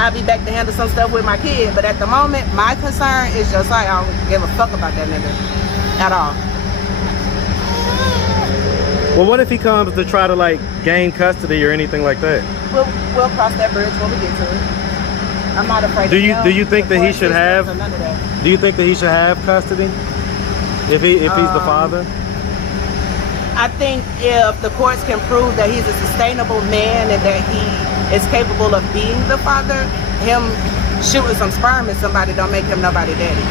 I'll be back to handle some stuff with my kid. But at the moment, my concern is just like, I don't give a fuck about that nigga at all. Well, what if he comes to try to like gain custody or anything like that? We'll cross that bridge when we get to it. I'm not afraid. Do you think that he should have? Do you think that he should have custody if he's the father? I think if the courts can prove that he's a sustainable man and that he is capable of being the father, him shooting some sperm at somebody don't make him nobody daddy.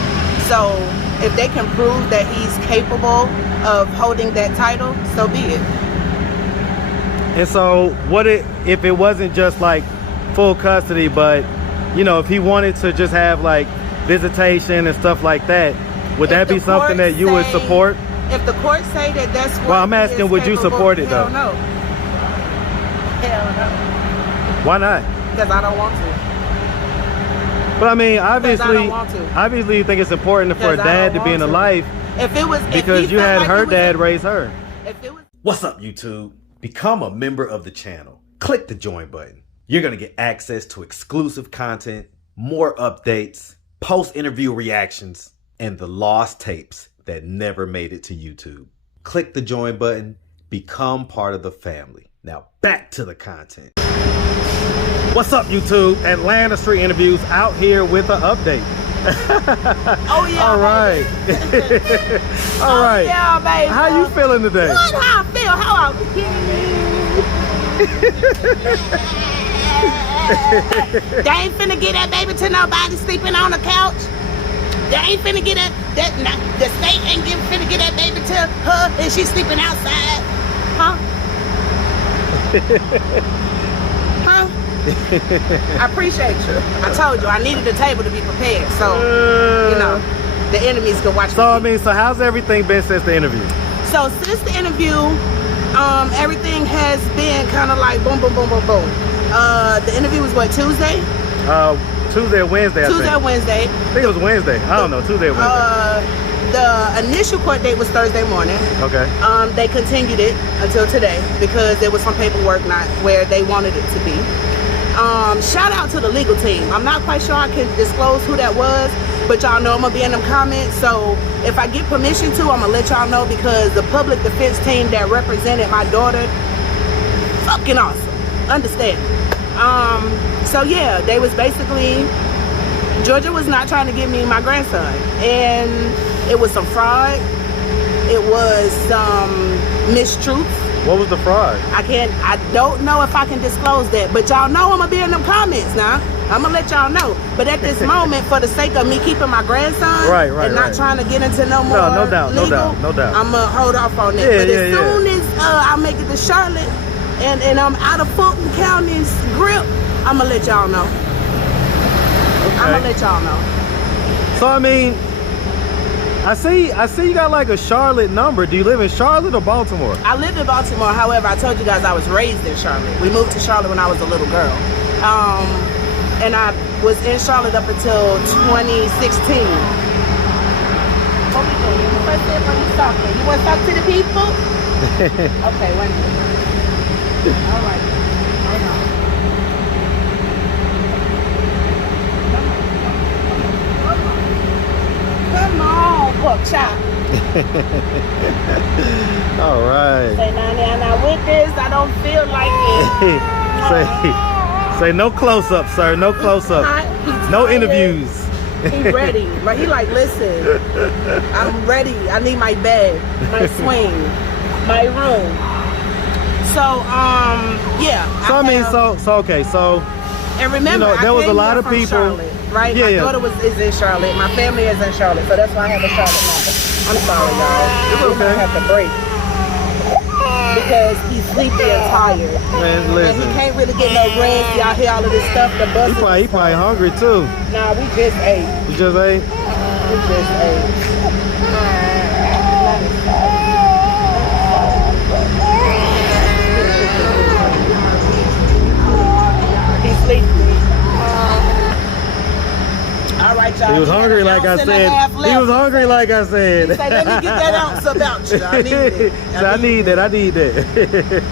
So if they can prove that he's capable of holding that title, so be it. And so what if it wasn't just like full custody, but you know, if he wanted to just have like visitation and stuff like that, would that be something that you would support? If the courts say that that's what well, I'm asking, would you support it though? Hell no. Hell no. Why not? Because I don't want to. But I mean, obviously, I don't want to. Obviously, you think it's important for a dad to be in a life. If it was, because you had her dad raise her. If it was. What's up, YouTube? Become a member of the channel. Click the join button. You're gonna get access to exclusive content, more updates, post-interview reactions, and the lost tapes that never made it to YouTube. Click the join button, become part of the family. Now back to the content. What's up, YouTube? Atlanta Street Interviews out here with an update. Oh yeah. All right. All right. Yeah, baby. How you feeling today? What? How I feel? How I They ain't finna get that baby to nobody sleeping on the couch. They ain't finna get the state ain't finna get that baby to her and she's sleeping outside. Huh? Huh? I appreciate you. I told you I needed the table to be prepared, so you know the enemies can watch. So I mean, so how's everything been since the interview? So since the interview, everything has been kind of like boom, boom, boom, boom, boom. The interview was what, Tuesday? Tuesday or Wednesday. Tuesday or Wednesday. I think it was Wednesday. I don't know. Tuesday or Wednesday. The initial court date was Thursday morning. Okay. They continued it until today because there was some paperwork not where they wanted it to be. Shout out to the legal team. I'm not quite sure I can disclose who that was, but y'all know I'm gonna be in them comments. So if I get permission to, I'm gonna let y'all know because the public defense team that represented my daughter, fucking awesome. Understand? So yeah, they was basically, Georgia was not trying to give me my grandson, and it was some fraud. It was some mistruths. What was the fraud? I don't know if I can disclose that, but y'all know I'm gonna be in them comments now. I'm gonna let y'all know. But at this moment, for the sake of me keeping my grandson and not trying to get into no more no doubt, legal, no doubt. I'm gonna hold off on that. But as soon as I make it to Charlotte and I'm out of Fulton County's grip, I'm gonna let y'all know. Okay. I'm gonna let y'all know. So I mean, I see you got like a Charlotte number. Do you live in Charlotte or Baltimore? I lived in Baltimore. However, I told you guys I was raised in Charlotte. We moved to Charlotte when I was a little girl. And I was in Charlotte up until 2016. What we doing? You want to talk? You want to talk to the people? Okay, wait a minute. All right. Hold on. Come on, pork chop. All right. Say now with this, I don't feel like it. Say no close-up, sir. No close-up. No interviews. He ready. Right? He like, listen, I'm ready. I need my bed, my swing, my room. So, yeah. So I mean, okay. So, and remember, you know, there was a lot of people. Charlotte, right? My daughter is in Charlotte. My family is in Charlotte, so that's why I have a Charlotte number. I'm sorry, y'all. It's okay. I have to break because he's sleepy and tired. Man, listen. And he can't really get no rest. Y'all hear all of this stuff. The bus. He probably hungry too. Nah, we just ate. You just ate? We just ate. He's sleepy. All right, y'all. He was hungry, like I said. He was hungry, like I said. He said, let me get that ounce about you. I need it. I need that.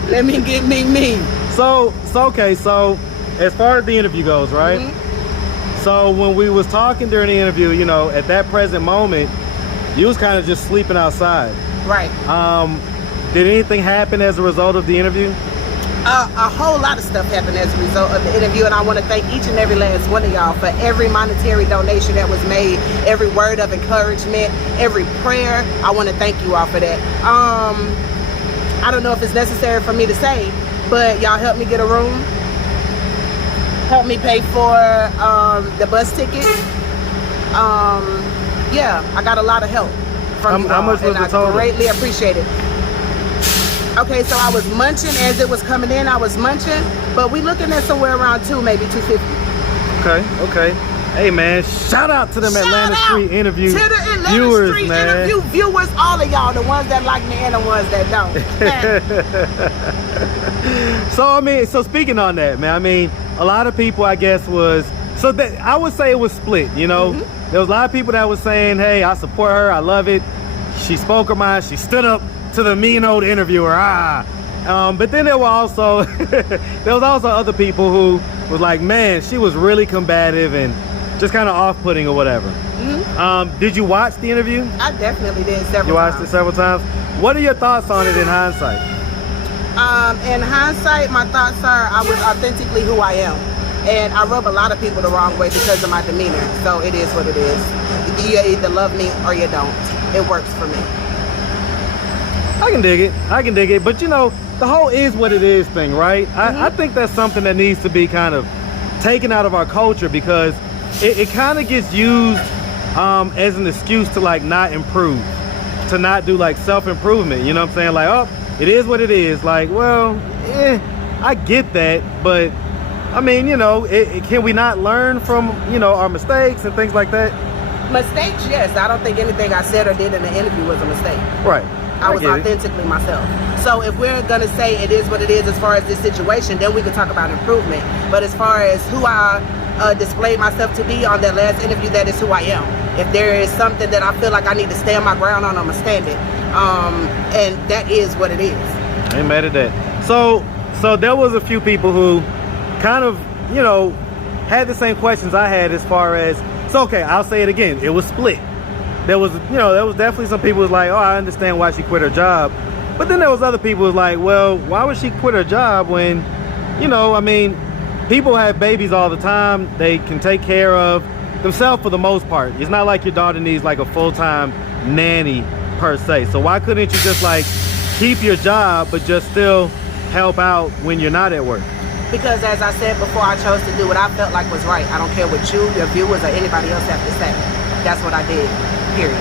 Let me get me. So okay. So as far as the interview goes, right? Mm-hmm. So when we was talking during the interview, you know, at that present moment, you was kind of just sleeping outside. Right. Did anything happen as a result of the interview? A whole lot of stuff happened as a result of the interview, and I want to thank each and every last one of y'all for every monetary donation that was made, every word of encouragement, every prayer. I want to thank you all for that. I don't know if it's necessary for me to say, but y'all helped me get a room, helped me pay for the bus ticket. Yeah, I got a lot of help from you all, how much was and the total? I greatly appreciate it. Okay, so I was munching as it was coming in. I was munching, but we looking at somewhere around maybe 250. Okay. Hey man, shout out to them Atlanta Street interview to the Atlanta viewers, Street man. interview viewers, all of y'all, the ones that like me and the ones that don't. So speaking on that, man, I mean, a lot of people, I guess, I would say it was split, you know. Mm-hmm. There was a lot of people that was saying, hey, I support her, I love it. She spoke her mind, she stood up to the mean old interviewer, but then there were also other people who was like, man, she was really combative and just kind of off-putting or whatever. Mm-hmm. Did you watch the interview? I definitely did several times. You watched it several times. What are your thoughts on it in hindsight? In hindsight, my thoughts are I was authentically who I am, and I rub a lot of people the wrong way because of my demeanor. So it is what it is. You either love me or you don't. It works for me. I can dig it. But you know, the whole is what it is thing, right? Mm-hmm. I think that's something that needs to be kind of taken out of our culture, because it kind of gets used as an excuse to like not improve, to not do like self-improvement. You know what I'm saying? Like, oh, it is what it is. Like, well, I get that, but I mean, you know, can we not learn from, you know, our mistakes and things like that? Mistakes, yes. I don't think anything I said or did in the interview was a mistake. Right. I was authentically myself. So if we're gonna say it is what it is as far as this situation, then we can talk about improvement. But as far as who I displayed myself to be on that last interview, that is who I am. If there is something that I feel like I need to stand my ground on, I'm gonna stand it. And that is what it is. I ain't mad at that. So there was a few people who kind of, you know, had the same questions I had as far as, so okay, I'll say it again, it was split. There was definitely some people who was like, oh, I understand why she quit her job. But then there was other people who was like, well, why would she quit her job when, you know, I mean, people have babies all the time. They can take care of themselves for the most part. It's not like your daughter needs like a full-time nanny per se. So why couldn't you just like keep your job but just still help out when you're not at work? Because as I said before, I chose to do what I felt like was right. I don't care what you, your viewers, or anybody else have to say. That's what I did. Period.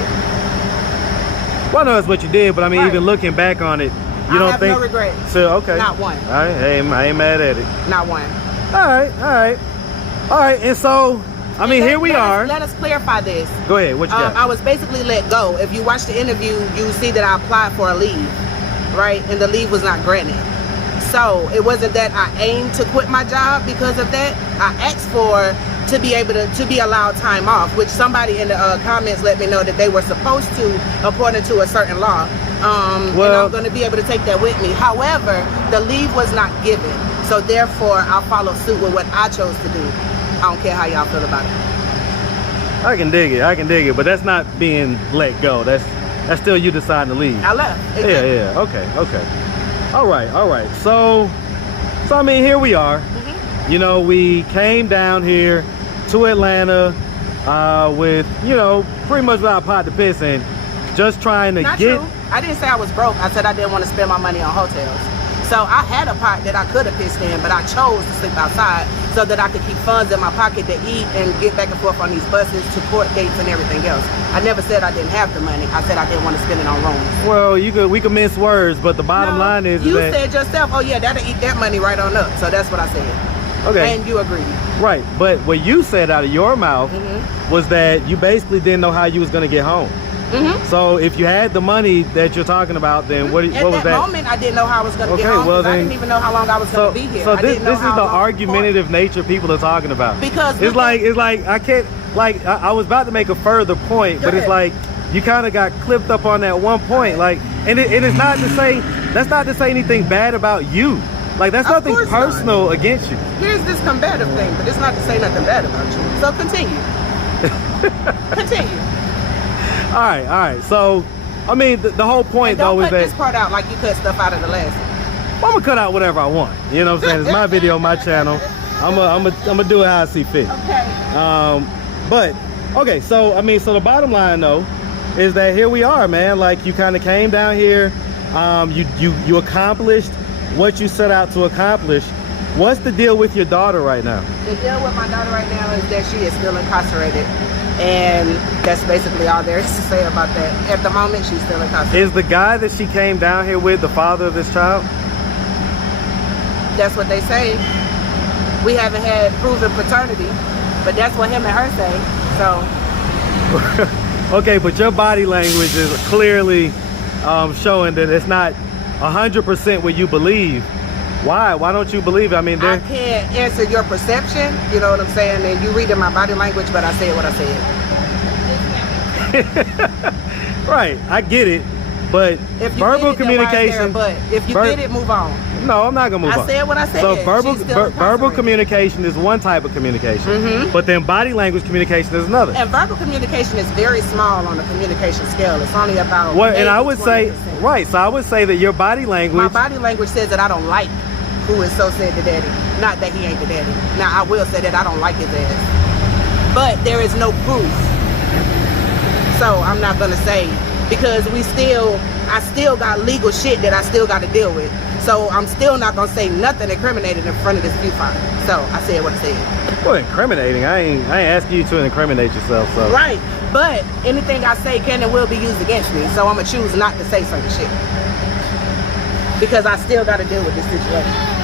Well, I know that's what you did, but I mean, Right. even looking back on it, you don't have think? no regrets. So okay. Not one. All right, hey, I ain't mad at it. Not one. All right. And so, I mean, here we are. Let us clarify this. Go ahead. What you got? I was basically let go. If you watch the interview, you see that I applied for a leave, right? And the leave was not granted. So it wasn't that I aimed to quit my job because of that. I asked for to be able to be allowed time off, which somebody in the comments let me know that they were supposed to, according to a certain law. And I'm going to be able to take that with me. However, the leave was not given. So therefore, I'll follow suit with what I chose to do. I don't care how y'all feel about it. I can dig it, but that's not being let go. That's still you deciding to leave. I left. Exactly. Yeah. Okay. All right. So I mean, here we are. Mm-hmm. You know, we came down here to Atlanta with, you know, pretty much without pot to piss in, just trying to Not get. true. I didn't say I was broke. I said I didn't want to spend my money on hotels. So I had a pot that I could have pissed in, but I chose to sleep outside so that I could keep funds in my pocket to eat and get back and forth on these buses to court dates and everything else. I never said I didn't have the money. I said I didn't want to spend it on rooms. Well, we could mince words, but the bottom line is you that said yourself, oh yeah, that'll eat that money right on up. So that's what I said. okay. And you agreed. Right, but what you said out of your mouth Mm-hmm. was that you basically didn't know how you was going to get home. Mm-hmm. So if you had the money that you're talking about, then what was At that? that moment, I didn't know how I was going to get home. well I then, didn't even know how long I was going to be here. So I didn't know this is how the long- argumentative nature people are talking about. Because it's like I can't, like I was about to make a further point, Go but it's ahead. like you kind of got clipped up on that one point. Like, and it is not to say, that's not to say anything bad about you. Like, that's Of nothing course not. personal against you. Here's this combative thing, but it's not to say nothing bad about you. So continue. Continue. All right. So, I mean, the whole point, And don't though, is cut that this part out like you cut stuff out of the last one. I'm going to cut out whatever I want. You know what I'm saying? It's my video, my channel. I'm gonna do it how I see fit. Okay. But, okay, so, I mean, so the bottom line, though, is that here we are, man. Like, you kind of came down here. You accomplished what you set out to accomplish. What's the deal with your daughter right now? The deal with my daughter right now is that she is still incarcerated. And that's basically all there is to say about that. At the moment, she's still incarcerated. Is the guy that she came down here with the father of this child? That's what they say. We haven't had proven paternity, but that's what him and her say. So. Okay, but your body language is clearly showing that it's not 100% what you believe. Why? Why don't you believe it? I mean, I can't answer your perception, you know what I'm saying? And you read in my body language, but I said what I said. Right, I get it. But if you verbal get it, then why is there a communication. but? If you get it, move on. No, I'm not gonna move on. I said what I said. So She's still verbal incarcerated. communication is one type of communication, but then body language communication is another. And verbal communication is very small on the communication scale. It's only about Well, and I would 20%. say, right, so I would say that your body language. My body language says that I don't like who is so said the daddy. Not that he ain't the daddy. Now, I will say that I don't like his ass. But there is no proof. So I'm not going to say, because I still got legal shit that I still got to deal with. So I'm still not going to say nothing incriminated in front of this viewfinder. So I said what I said. Well, incriminating. I ain't asking you to incriminate yourself. So. Right. But anything I say can and will be used against me. So I'm going to choose not to say certain shit. Because I still got to deal with this situation.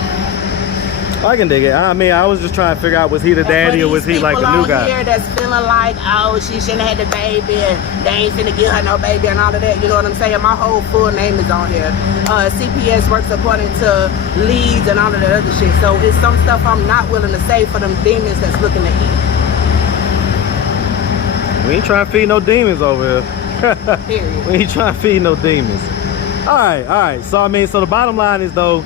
I can dig it. I mean, I was just trying to figure out, was he the daddy or was he like the new guy? Here that's feeling like, oh, she shouldn't have had the baby and they ain't finna give her no baby and all of that. You know what I'm saying? My whole full name is on here. CPS works according to leads and all of that other shit. So it's some stuff I'm not willing to say for them demons that's looking to eat. We ain't trying to feed no demons over here. Period. We ain't trying to feed no demons. All right. So I mean, so the bottom line is though,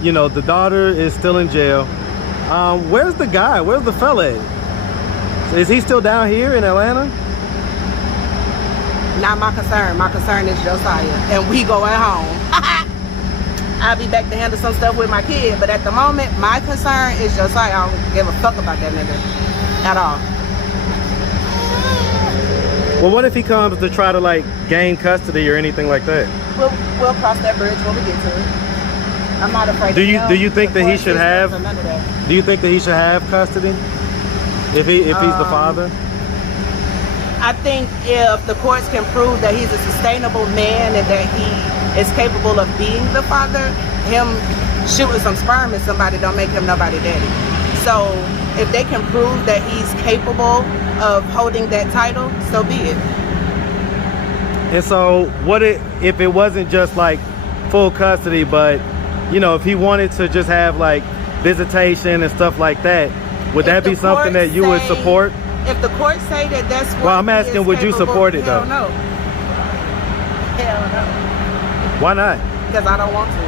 you know, the daughter is still in jail. Where's the guy? Where's the fella at? Is he still down here in Atlanta? Not my concern. My concern is Josiah. And we going home. I'll be back to handle some stuff with my kid. But at the moment, my concern is Josiah. I don't give a fuck about that nigga at all. Well, what if he comes to try to like gain custody or anything like that? We'll cross that bridge when we get to it. I'm not afraid. Do you think that he should have? Do you think that he should have custody if he's the father? I think if the courts can prove that he's a sustainable man and that he is capable of being the father, him shooting some sperm at somebody don't make him nobody daddy. So if they can prove that he's capable of holding that title, so be it. And so if it wasn't just like full custody, but you know, if he wanted to just have like visitation and stuff like that, would that be something that you would support? If the courts say that that's what well, I'm asking, would you support it though? Hell no. Hell no. Why not? Because I don't want to.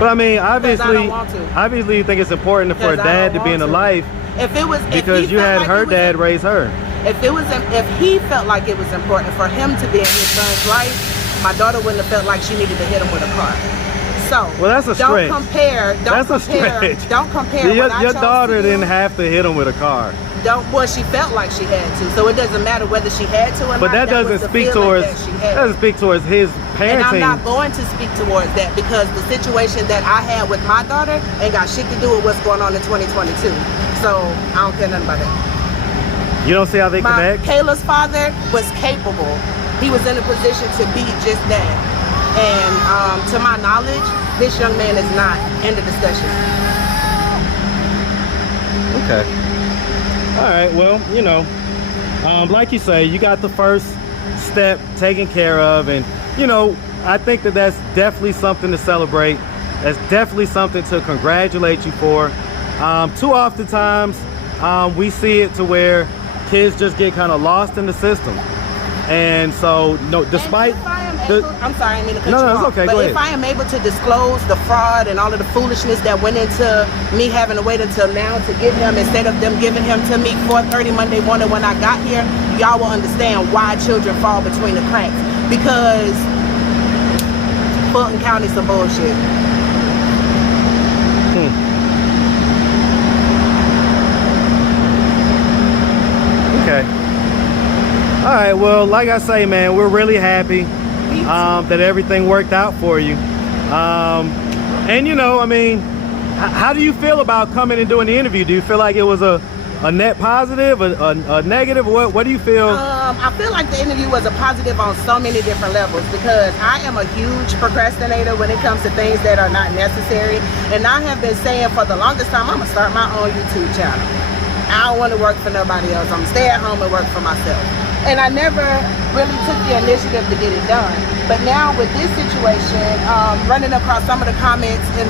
But I mean, obviously, I don't want to. Obviously, you think it's important for a dad to be in a life. If it was, because you had her dad raise her. If he felt like it was important for him to be in his son's life, my daughter wouldn't have felt like she needed to hit him with a car. So well, that's a stretch. Don't compare. Don't compare. Your daughter didn't have to hit him with a car. Well, she felt like she had to, so it doesn't matter whether she had to or not. But that doesn't speak towards his parenting. And I'm not going to speak towards that because the situation that I had with my daughter ain't got shit to do with what's going on in 2022. So I don't care nothing about that. You don't see how they connect? Kayla's father was capable. He was in a position to be just that. And to my knowledge, this young man is not in the discussion. Okay. All right, well, you know, like you say, you got the first step taken care of, and you know, I think that that's definitely something to celebrate. That's definitely something to congratulate you for. Too often times we see it to where kids just get kind of lost in the system, and so no, despite and if I am I'm sorry, I didn't mean to cut you No, off. it's okay. But Go if ahead. I am able to disclose the fraud and all of the foolishness that went into me having to wait until now to get him, instead of them giving him to me 4:30 Monday morning when I got here, y'all will understand why children fall between the cracks. Because Fulton County's some bullshit. Okay. All right. Well, like I say, man, we're really happy that everything worked out for you. And you know, I mean, how do you feel about coming and doing the interview? Do you feel like it was a net positive, a negative? What do you feel? I feel like the interview was a positive on so many different levels, because I am a huge procrastinator when it comes to things that are not necessary. And I have been saying for the longest time, I'm gonna start my own YouTube channel. I don't want to work for nobody else. I'm gonna stay at home and work for myself. And I never really took the initiative to get it done. But now with this situation, running across some of the comments in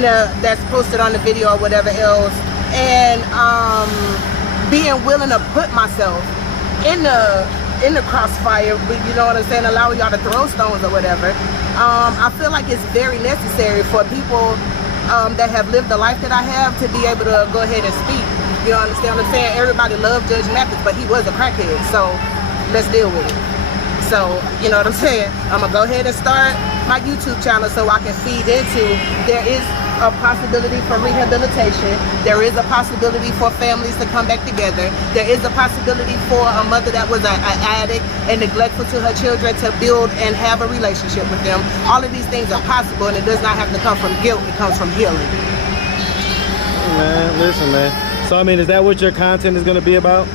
the that's posted on the video or whatever else, and being willing to put myself in the crossfire, you know what I'm saying, allowing y'all to throw stones or whatever, I feel like it's very necessary for people that have lived the life that I have to be able to go ahead and speak. You understand what I'm saying? Everybody loved Judge Mathis, but he was a crackhead, so let's deal with it. So, you know what I'm saying? I'm gonna go ahead and start my YouTube channel so I can feed into, there is a possibility for rehabilitation. There is a possibility for families to come back together. There is a possibility for a mother that was an addict and neglectful to her children to build and have a relationship with them. All of these things are possible, and it does not have to come from guilt. It comes from healing. Man, listen, man. So, I mean, is that what your content is going to be about?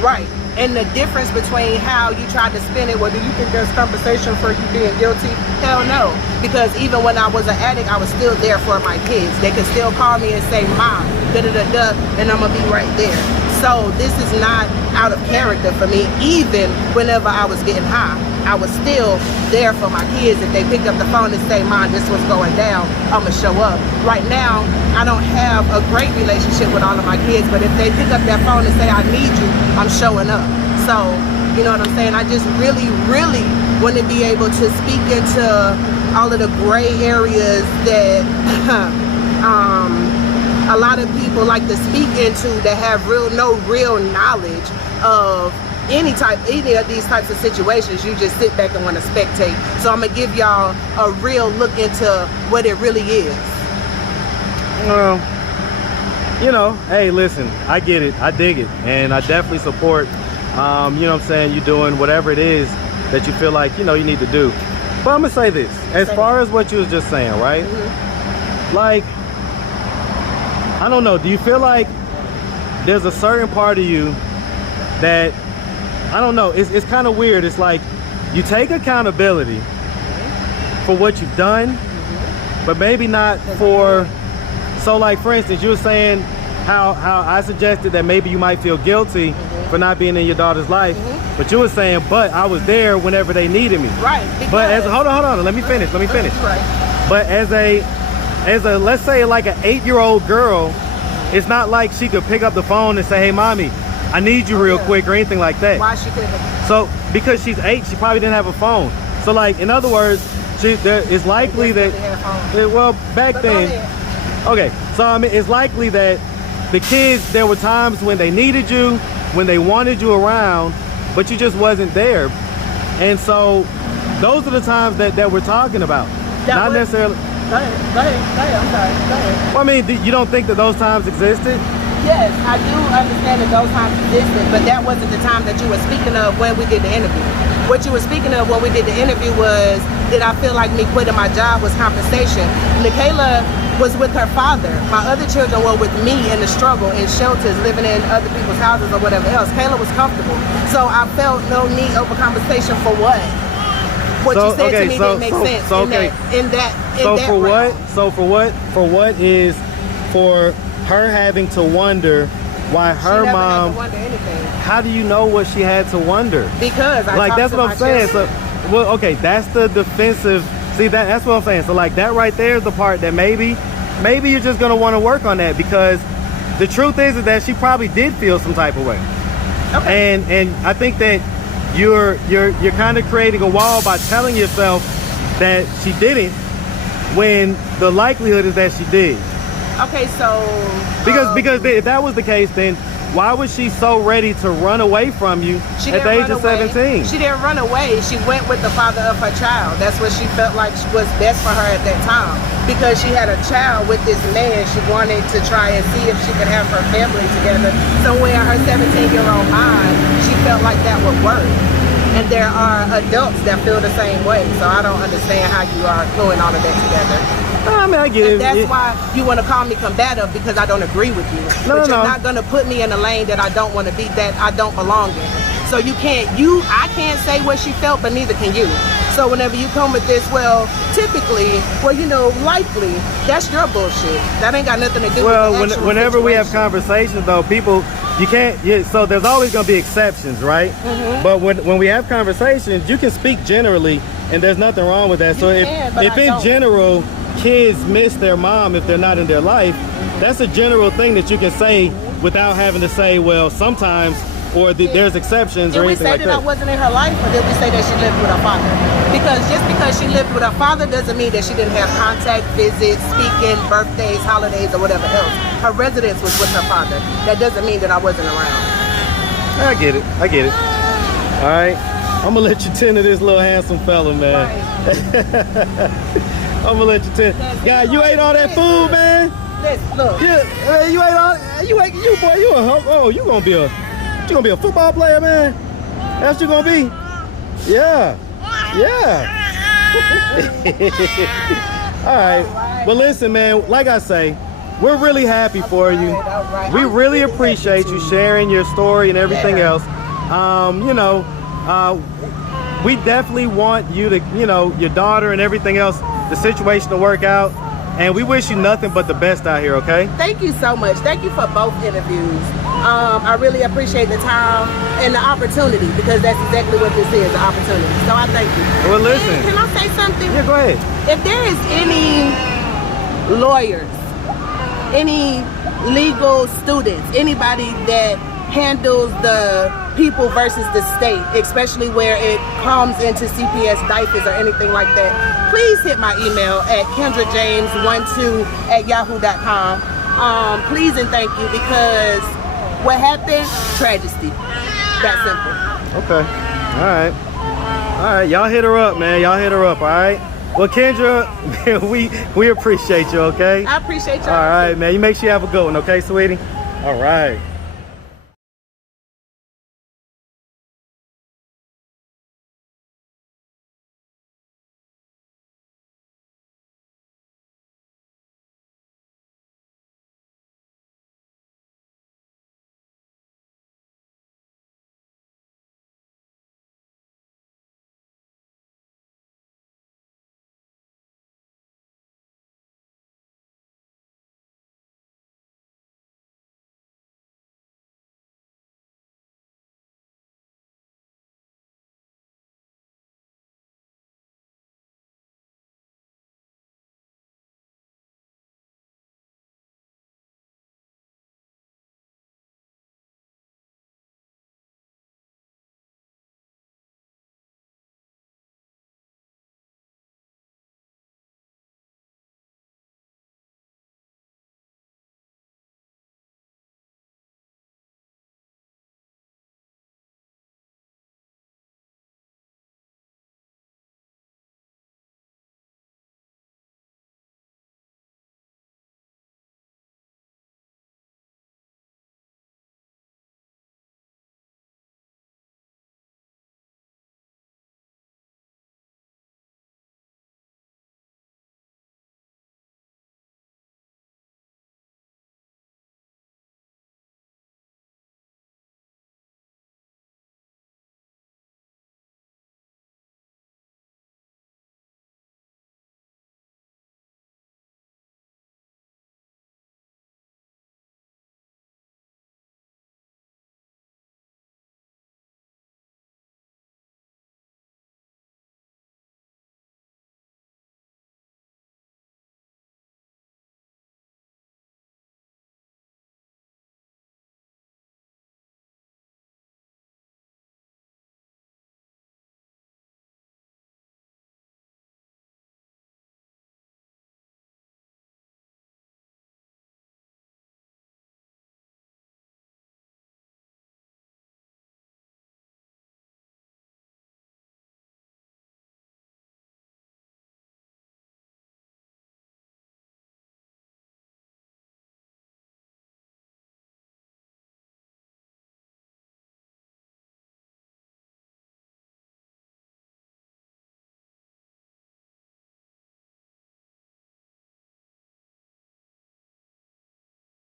Right. And the difference between how you tried to spin it, well, do you think there's compensation for you being guilty? Hell no. Because even when I was an addict, I was still there for my kids. They could still call me and say, Mom, da-da-da-da, and I'm going to be right there. So this is not out of character for me. Even whenever I was getting high, I was still there for my kids. If they picked up the phone and say, Mom, this was going down, I'm going to show up. Right now, I don't have a great relationship with all of my kids, but if they pick up that phone and say, I need you, I'm showing up. So, you know what I'm saying? I just really, really want to be able to speak into all of the gray areas that a lot of people like to speak into, that have no real knowledge of any of these types of situations. You just sit back and want to spectate. So I'm gonna give y'all a real look into what it really is. Well, you know, hey, listen, I get it, I dig it, and I definitely support, you know what I'm saying, you doing whatever it is that you feel like, you know, you need to do. But I'm gonna say this, as far as what you was just saying, right? Mm-hmm. Like, I don't know, do you feel like there's a certain part of you that, I don't know, it's kind of weird. It's like you take accountability for what you've done, but maybe not for, so like for instance, you were saying how I suggested that maybe you might feel guilty for not being in your daughter's life, but you were saying, but I was there whenever they needed me. Right. But as a, hold on, let me finish. Right. But as a, let's say like an 8-year-old girl, it's not like she could pick up the phone and say, hey, mommy, I need you real quick or anything like that. Why she couldn't? So because she's 8, she probably didn't have a phone. So like, in other words, it's likely that, well, back then, okay, so I mean, it's likely that the kids, there were times when they needed you, when they wanted you around, but you just wasn't there. And so those are the times that we're talking about. Not necessarily. Go ahead, I'm sorry, go ahead. Well, I mean, you don't think that those times existed? Yes, I do understand that those times existed, but that wasn't the time that you were speaking of when we did the interview. What you were speaking of when we did the interview was, did I feel like me quitting my job was compensation? Nikayla was with her father. My other children were with me in the struggle, in shelters, living in other people's houses or whatever else. Kayla was comfortable. So I felt no need of a compensation for what? What you said to me didn't make sense. For what is for her having to wonder why her mom, how do you know what she had to wonder? Because that's what I'm saying. So, well, okay, that's the defensive. See, that's what I'm saying. So like that right there is the part that maybe you're just gonna want to work on that, because the truth is that she probably did feel some type of way. Okay. And I think that you're kind of creating a wall by telling yourself that she didn't, when the likelihood is that she did. Okay, so Because if that was the case, then why was she so ready to run away from you at the age of 17? She didn't run away. She went with the father of her child. That's what she felt like was best for her at that time. Because she had a child with this man, she wanted to try and see if she could have her family together. Somewhere in her 17-year-old mind, she felt like that would work. And there are adults that feel the same way. So I don't understand how you are gluing all of that together. I mean, I get it. That's why you want to call me combative, because I don't agree with you. But you're not going to put me in a lane that I don't want to be, that I don't belong in. So I can't say what she felt, but neither can you. So whenever you come with this, typically, likely, that's your bullshit. That ain't got nothing to do with the actual whenever we have situation. conversations, though, people, you can't, so there's always going to be exceptions, right? Mm-hmm. But when we have conversations, you can speak generally, and there's nothing wrong with that. So if in general, kids miss their mom if they're not in their life, that's a general thing that you can say without having to say, well, sometimes, or there's exceptions or anything like that. Did we say that I wasn't in her life, or did we say that she lived with her father? Because just because she lived with her father doesn't mean that she didn't have contact, visits, speaking, birthdays, holidays, or whatever else. Her residence was with her father. That doesn't mean that I wasn't around. I get it. All right. I'm going to let you tend to this little handsome fella, man. Right. I'm gonna let you tell. God, you ate all that food, man. Listen, look. Yeah, you ate all. You gonna be a football player, man. That's what you gonna be. Yeah. All right. But listen, man. Like I say, we're really happy for you. We really appreciate you sharing your story and everything else. We definitely want you to, your daughter and everything else, the situation to work out, and we wish you nothing but the best out here, okay? Thank you so much. Thank you for both interviews. I really appreciate the time and the opportunity, because that's exactly what this is, an opportunity. So I thank you. Well, listen. And can I say something? Yeah, go ahead. If there is any lawyers, any legal students, anybody that handles the people versus the state, especially where it comes into CPS DIFAs or anything like that, please hit my email at kendrajames12@yahoo.com. Please and thank you, because what happened, tragedy. That simple. Okay. All right. Y'all hit her up, man. Y'all hit her up, all right? Well, Kendra, we appreciate you, okay? I appreciate y'all. All right, man. You make sure you have a good one, okay, sweetie? All right.